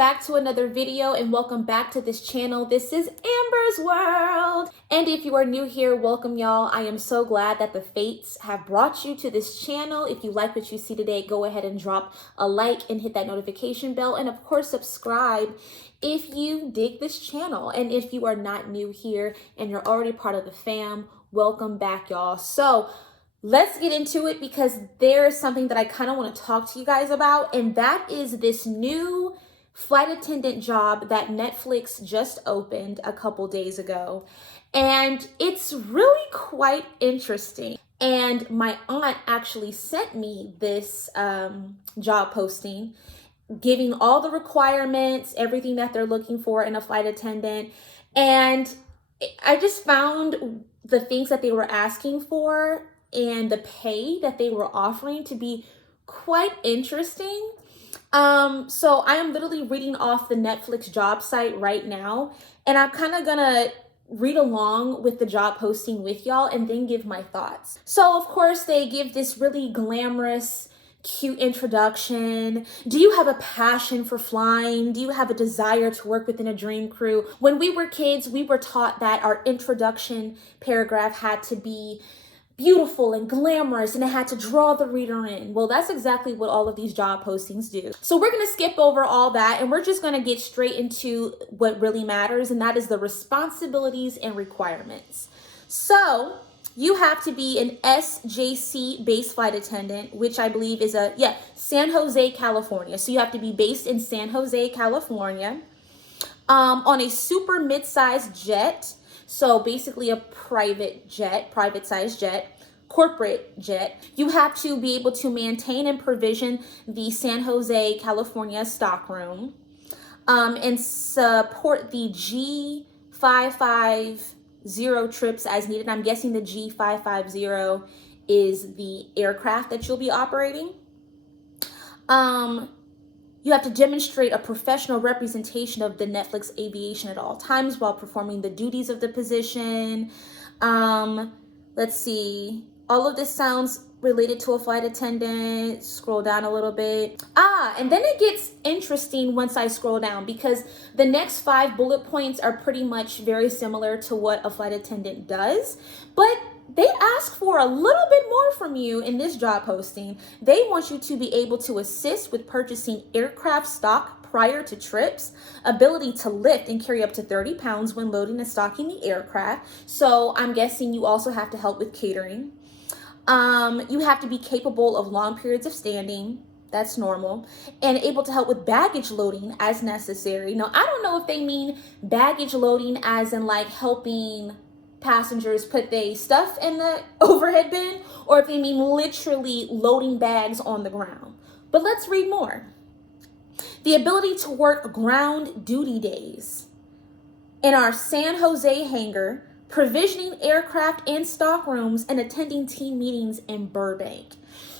back to another video and welcome back to this channel. This is Amber's World. And if you are new here, welcome y'all. I am so glad that the fates have brought you to this channel. If you like what you see today, go ahead and drop a like and hit that notification bell. And of course, subscribe if you dig this channel. And if you are not new here and you're already part of the fam, welcome back y'all. So let's get into it because there is something that I kind of want to talk to you guys about, and that is this new flight attendant job that Netflix just opened a couple days ago. And it's really quite interesting. And my aunt actually sent me this job posting, giving all the requirements, everything that they're looking for in a flight attendant. And I just found the things that they were asking for and the pay that they were offering to be quite interesting. So I am literally reading off the Netflix job site right now, and I'm kind of gonna read along with the job posting with y'all and then give my thoughts. So of course they give this really glamorous, cute introduction. Do you have a passion for flying? Do you have a desire to work within a dream crew? When we were kids, we were taught that our introduction paragraph had to be beautiful and glamorous, and it had to draw the reader in. Well, that's exactly what all of these job postings do. So we're going to skip over all that, and we're just going to get straight into what really matters, and that is the responsibilities and requirements. So you have to be an SJC based flight attendant, which I believe is San Jose, California. So you have to be based in San Jose, California, on a super mid-sized jet. So basically a private sized jet, corporate jet. You have to be able to maintain and provision the San Jose, California stockroom, and support the G550 trips as needed. I'm guessing the G550 is the aircraft that you'll be operating. You have to demonstrate a professional representation of the Netflix aviation at all times while performing the duties of the position. Let's see. All of this sounds related to a flight attendant. Scroll down a little bit. And then it gets interesting once I scroll down because the next 5 bullet points are pretty much very similar to what a flight attendant does, but they ask for a little bit more from you in this job posting. They want you to be able to assist with purchasing aircraft stock prior to trips, ability to lift and carry up to 30 pounds when loading and stocking the aircraft. So I'm guessing you also have to help with catering. You have to be capable of long periods of standing. That's normal. And able to help with baggage loading as necessary. Now, I don't know if they mean baggage loading as in like helping passengers put their stuff in the overhead bin, or if they mean literally loading bags on the ground. But let's read more. The ability to work ground duty days in our San Jose hangar, provisioning aircraft and stock rooms, and attending team meetings in Burbank.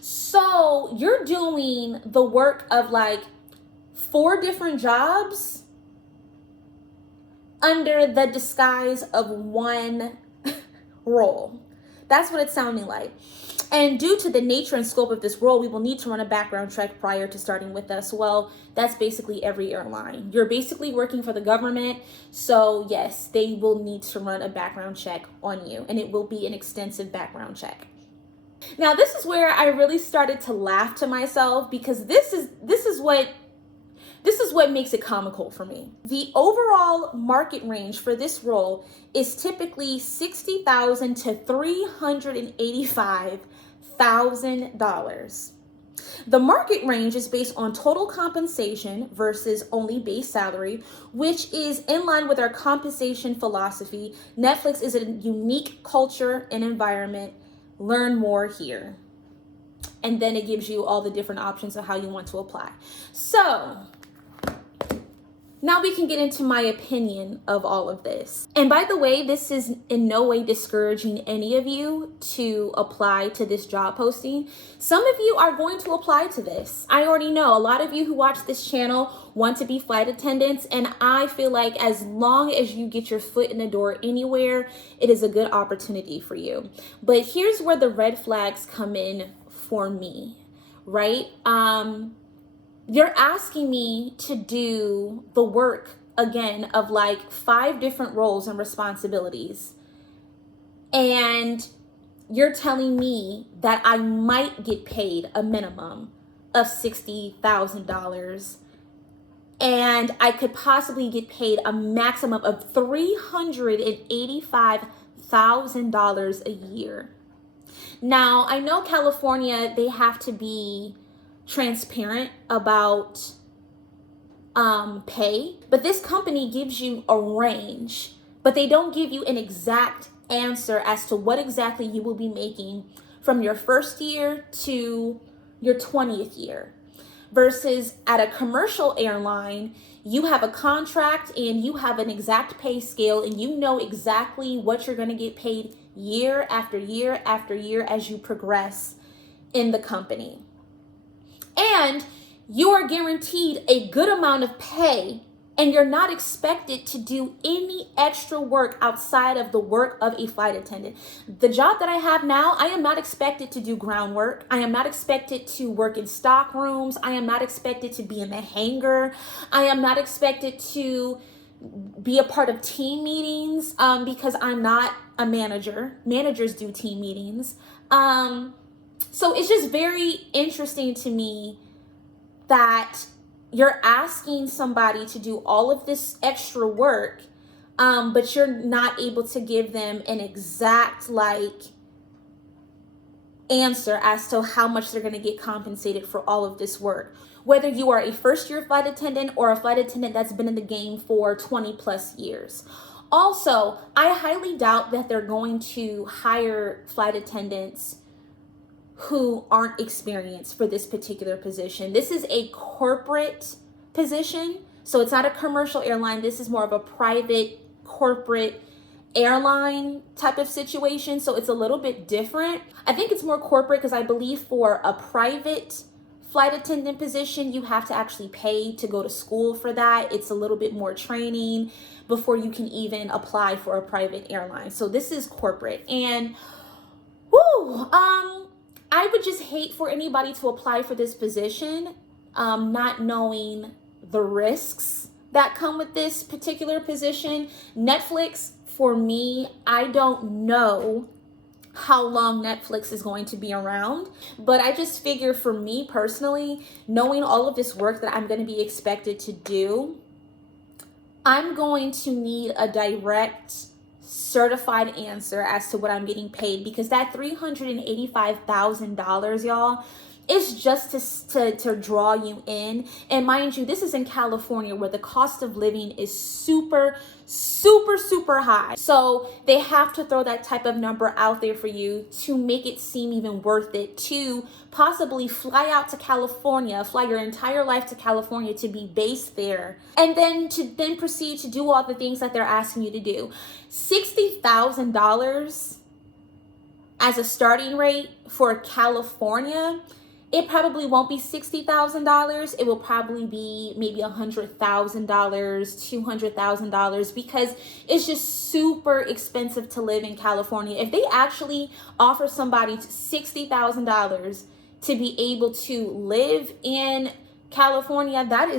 So you're doing the work of like 4 different jobs under the disguise of one role. That's what it's sounding like. And due to the nature and scope of this role, we will need to run a background check prior to starting with us. Well, that's basically every airline. You're basically working for the government. So yes, they will need to run a background check on you, and it will be an extensive background check. Now, this is where I really started to laugh to myself because this is what makes it comical for me. The overall market range for this role is typically $60,000 to $385,000. The market range is based on total compensation versus only base salary, which is in line with our compensation philosophy. Netflix is a unique culture and environment. Learn more here. And then it gives you all the different options of how you want to apply. So now we can get into my opinion of all of this. And by the way, this is in no way discouraging any of you to apply to this job posting. Some of you are going to apply to this. I already know a lot of you who watch this channel want to be flight attendants, and I feel like as long as you get your foot in the door anywhere, it is a good opportunity for you. But here's where the red flags come in for me, right? You're asking me to do the work again of like 5 different roles and responsibilities. And you're telling me that I might get paid a minimum of $60,000 and I could possibly get paid a maximum of $385,000 a year. Now, I know California, they have to be transparent about pay, but this company gives you a range, but they don't give you an exact answer as to what exactly you will be making from your first year to your 20th year. Versus at a commercial airline, you have a contract and you have an exact pay scale and you know exactly what you're going to get paid year after year after year as you progress in the company. And you are guaranteed a good amount of pay and you're not expected to do any extra work outside of the work of a flight attendant. The job that I have now, I am not expected to do groundwork. I am not expected to work in stock rooms. I am not expected to be in the hangar. I am not expected to be a part of team meetings because I'm not a manager. Managers do team meetings. So it's just very interesting to me that you're asking somebody to do all of this extra work, but you're not able to give them an exact answer as to how much they're going to get compensated for all of this work. Whether you are a first-year flight attendant or a flight attendant that's been in the game for 20 plus years. Also, I highly doubt that they're going to hire flight attendants who aren't experienced for this particular position. This is a corporate position, so it's not a commercial airline. This is more of a private corporate airline type of situation, so it's a little bit different. I think it's more corporate because I believe for a private flight attendant position, you have to actually pay to go to school for that. It's a little bit more training before you can even apply for a private airline. So this is corporate, and I would just hate for anybody to apply for this position, not knowing the risks that come with this particular position. Netflix, for me, I don't know how long Netflix is going to be around, but I just figure for me personally, knowing all of this work that I'm going to be expected to do, I'm going to need a direct certified answer as to what I'm getting paid, because that $385,000, y'all, is just to draw you in. And mind you, this is in California where the cost of living is super high. So they have to throw that type of number out there for you to make it seem even worth it to possibly fly out to California, fly your entire life to California to be based there, and then to proceed to do all the things that they're asking you to do. $60,000 as a starting rate for California. It probably won't be $60,000. It will probably be maybe $100,000, $200,000, because it's just super expensive to live in California. If they actually offer somebody $60,000 to be able to live in California, that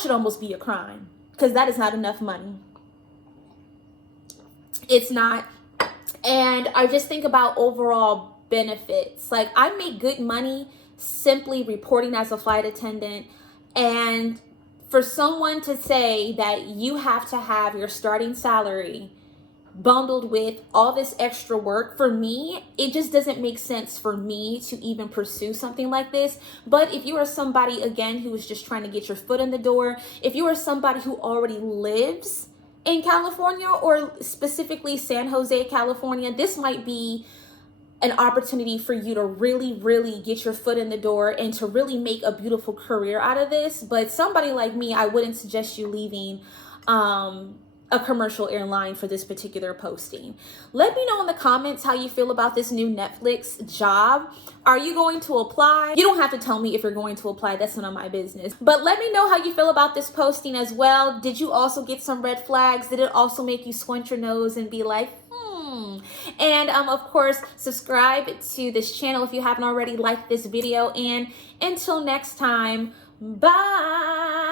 should almost be a crime, because that is not enough money. It's not. And I just think about overall benefits. Like, I make good money simply reporting as a flight attendant, and for someone to say that you have to have your starting salary bundled with all this extra work, for me, it just doesn't make sense for me to even pursue something like this. But if you are somebody, again, who is just trying to get your foot in the door, if you are somebody who already lives in California, or specifically San Jose, California, this might be an opportunity for you to really get your foot in the door and to really make a beautiful career out of this. But somebody like me, I wouldn't suggest you leaving a commercial airline for this particular posting. Let me know in the comments how you feel about this new Netflix job. Are you going to apply? You don't have to tell me if you're going to apply. That's none of my business. But let me know how you feel about this posting as well. Did you also get some red flags? Did it also make you squint your nose and be like, And of course, subscribe to this channel if you haven't already. Liked this video. And until next time, bye.